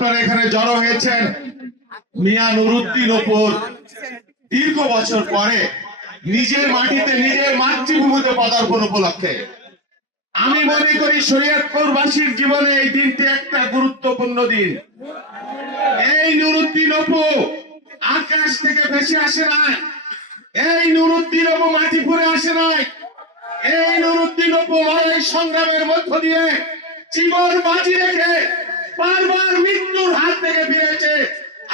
আপনারা এখানে জড়ো হয়েছেন মিয়া নুরুদ্দিন উপর দীর্ঘ বছর পরে নিজের মাটিতে নিজের মাতৃভূমিতে পদার্পণ উপলক্ষে আমি মনে করি শরীয়তপুরবাসীর জীবনে এই দিনটি একটা গুরুত্বপূর্ণ দিন। এই নুরুদ্দিন অপু আকাশ থেকে ভেসে আসে নাই, এই নুরুদ্দিন অপু মাটি ফুঁড়ে আসে নাই, এই নুরুদ্দিন অপু লড়াই সংগ্রামের মধ্য দিয়ে জীবন বাজি রেখে বারবার মৃত্যুর হাত থেকে ফিরেছে।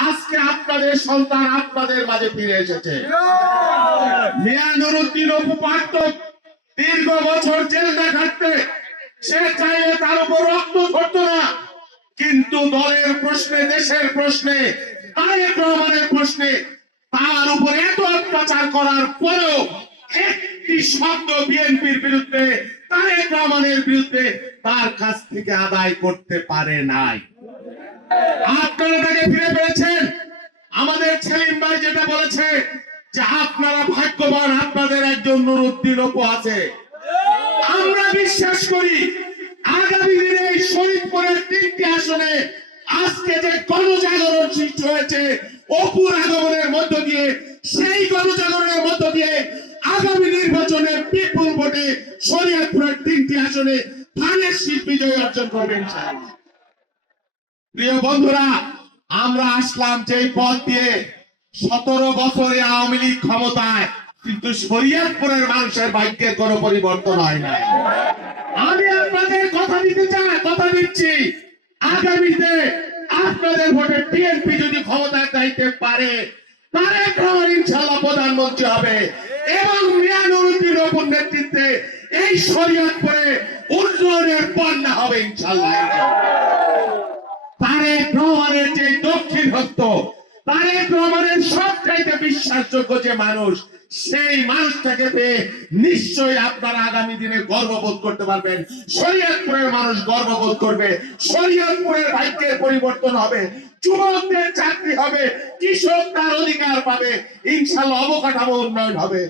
আজকে আপনাদের সন্তান আপনাদের মাঝে ফিরে এসেছে। মিয়া নুরুদ্দিন অপু পারত দীর্ঘ বছর জেল না কাটতে, সে চাইলে তার উপর রক্ত ঝরত না, কিন্তু দলের প্রশ্নে, দেশের প্রশ্নে, তারেক রহমানের প্রশ্নে তার উপর এত অত্যাচার করার পরেও একটি শব্দ বিএনপির বিরুদ্ধে, তারেক রহমানের বিরুদ্ধে তার কাছ থেকে আদায় করতে পারে নাই। আপনারা তাকে ফিরে পেয়েছেন। আমাদের সেলিম ভাই যেটা বলেছে যে আপনারা ভাগ্যবান, আপনাদের একজন নুরুদ্দিন অপু আছে। আমরা বিশ্বাস করি আগামী দিনে এই শরীফপুরের 3টি আসনে আজকে যে গণজাগরণ সৃষ্টি হয়েছে অপুর আগমনের মধ্য দিয়ে, সেই গণজাগরণের মধ্য দিয়ে আগামী নির্বাচনে বিপুল ভোটে শরীয়তপুরের 3টি আসনে ধানের শীষ বিজয় অর্জন করবেন ইনশাআল্লাহ। প্রিয় বন্ধুরা, আমরা আসলাম যে পথ দিয়ে 17 বছরে আওয়ামী লীগ ক্ষমতায়, কিন্তু শরীয়তপুরের মানুষের ভাগ্যের কোনো পরিবর্তন হয় না। আমি আপনাদের কথা দিচ্ছি আগামীতে আপনাদের ভোটে বিএনপি যদি ক্ষমতায় যাইতে পারে, তারেক রহমান ইনশাআল্লাহ প্রধানমন্ত্রী হবে এবং মিয়া নুরুদ্দিন অপুর নেতৃত্বে এই শরীয়তপুরে উন্নয়নের বন্যা হবে ইনশাআল্লাহ। তারেক রহমানের যে দক্ষিণ হস্ত, তারেক রহমানের সবচাইতে বিশ্বাসযোগ্য যে মানুষ, সেই মানুষটাকে পেয়ে নিশ্চয়ই আপনারা আগামী দিনে গর্ববোধ করতে পারবেন। শরীয়তপুরের মানুষ গর্ববোধ করবে, শরীয়তপুরের ভাগ্যের পরিবর্তন হবে, যুবকদের চাকরি হবে, কৃষক তার অধিকার পাবে, ইনশাআল্লাহ অবকাঠামো উন্নয়ন হবে।